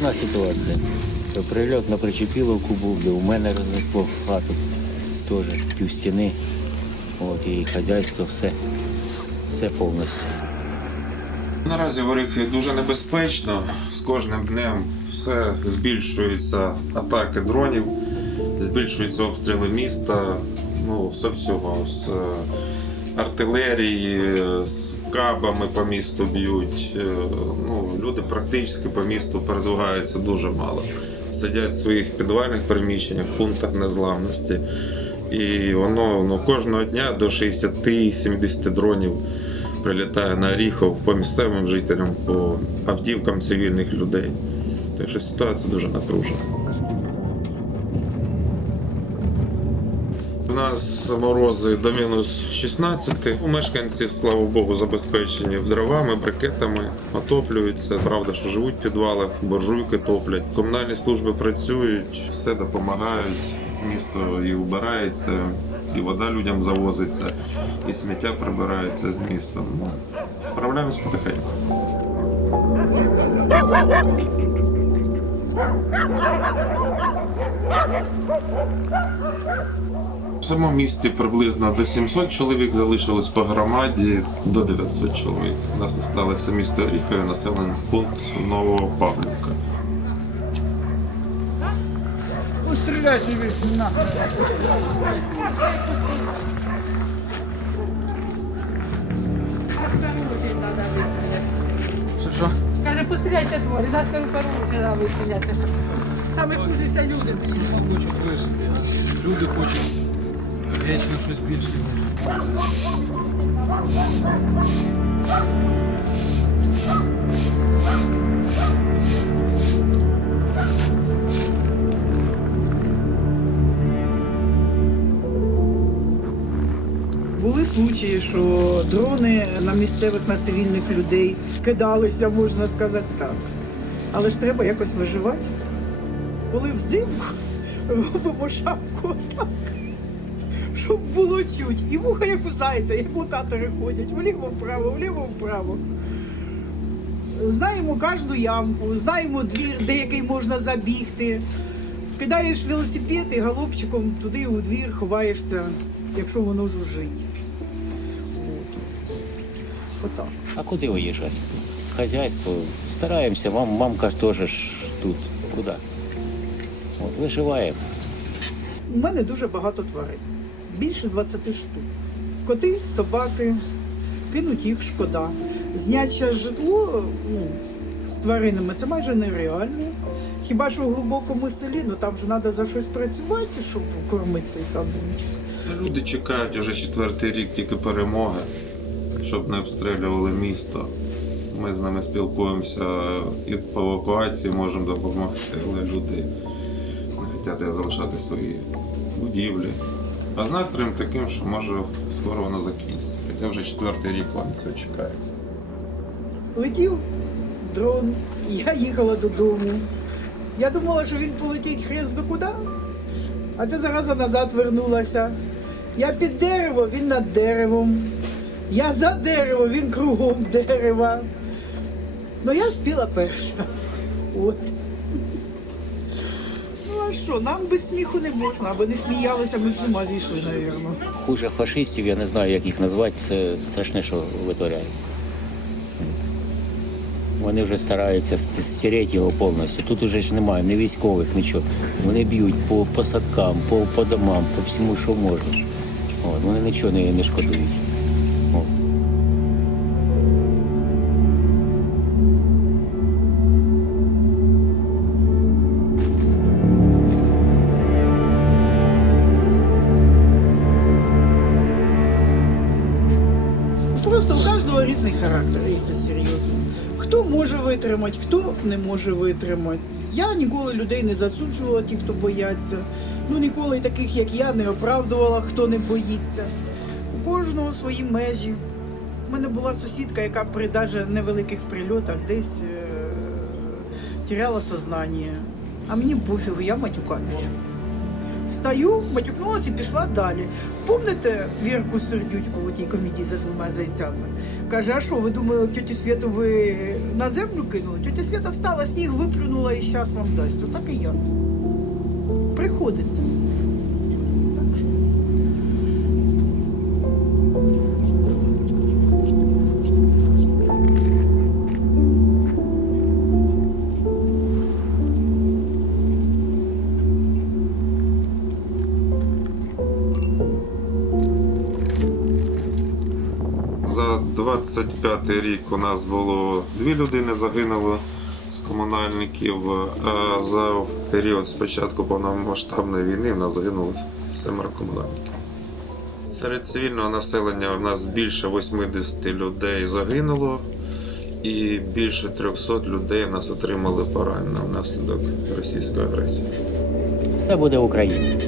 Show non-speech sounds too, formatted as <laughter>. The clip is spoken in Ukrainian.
складна ситуація. Прильот на Причепіловку був, де у мене рознесло хату теж пів стіни. От, і хазяйство, все, все повністю. Наразі в дуже небезпечно. З кожним днем все збільшуються атаки дронів, збільшуються обстріли міста. Ну, все всього. З е, артилерії, з кабами по місту б'ють. Е, Ну, люди практично по місту передвигаються дуже мало. Сидять в своїх підвальних приміщеннях, пунктах незламності. І воно ну, кожного дня до 60-70 дронів прилітає на Оріхов по місцевим жителям, по автівкам цивільних людей. Так що ситуація дуже напружена. Нас морози до мінус 16. У мешканці, слава Богу, забезпечені дровами, брикетами, отоплюються. Правда, що живуть в підвалах, буржуйки топлять. Комунальні служби працюють, все допомагають. Місто і убирається, і вода людям завозиться, і сміття прибирається з міста. Ну, Справляємось потихеньку. <laughs> В самому місті приблизно до 700 чоловік залишилось по громаді до 900 чоловік. У нас залишилося місто Оріхове, населений пункт Новопавлівка. Ну, стріляйте ви на. Що? Каже, постріляйте двоє, нас каже, перше треба вистріляти. Саме хуже люди. Хочуть. Люди хочуть вічно щось більше. Були случаї, що дрони на місцевих на цивільних людей кидалися, можна сказати так. Але ж треба якось виживати. Коли взимку робимо шапку так, щоб було чуть. І вуха як у зайця, як локатори ходять, вліво-вправо, вліво-вправо. Знаємо кожну ямку, знаємо двір, де який можна забігти. Кидаєш велосипед і голубчиком туди у двір ховаєшся, якщо воно жужжить. От. Отак. А куди виїжджати? Хазяйство. Стараємося, мам, мамка теж тут. Куди? От виживаємо. У мене дуже багато тварин. Більше 20 штук. Коти, собаки, кинуть їх шкода. Зняче житло ну, з тваринами це майже нереально. Хіба що в глибокому селі, ну там же треба за щось працювати, щоб кормити цей табунчик. Люди чекають уже четвертий рік тільки перемоги, щоб не обстрілювали місто. Ми з ними спілкуємося і по евакуації можемо допомогти, але люди не хочуть залишати свої будівлі. А з настроєм таким, що може скоро воно закінчиться. Хоча вже четвертий рік вони це чекають. Летів дрон, я їхала додому. Я думала, що він полетить хрест куди, а це зараза назад вернулася. Я під дерево, він над деревом. Я за дерево, він кругом дерева. Ну я вспіла перша. От. Ну що, нам без сміху не можна, аби не сміялися, ми б з ума зійшли, напевно. Хуже фашистів, я не знаю, як їх назвати, це страшне, що витворяють. Вони вже стараються стереть його повністю. Тут уже ж немає ні військових, нічого. Вони б'ють по посадкам, по, по домам, по всьому, що можна. От, вони нічого не, не шкодують. Різний характер, якщо серйозно. Хто може витримати, хто не може витримати. Я ніколи людей не засуджувала, ті, хто бояться. Ну ніколи таких, як я, не оправдувала, хто не боїться. У кожного свої межі. У мене була сусідка, яка при даже невеликих прильотах десь е- теряла сознання. А мені пофігу, я матюкаюсь. Встаю, матюкнулась і пішла далі. Помните Вірку Сердючку у тій комедії за двома зайцями? Каже, а що, ви думали, тетю Світу ви на землю кинули? Тетя Свята встала, сніг виплюнула і зараз вам дасть. То так і я. Приходиться. 25 рік у нас було дві людини загинуло з комунальників, а за період з початку повномасштабної війни у нас загинуло семеро комунальників. Серед цивільного населення у нас більше 80 людей загинуло, і більше 300 людей нас отримали поранення внаслідок російської агресії. Все буде Україна.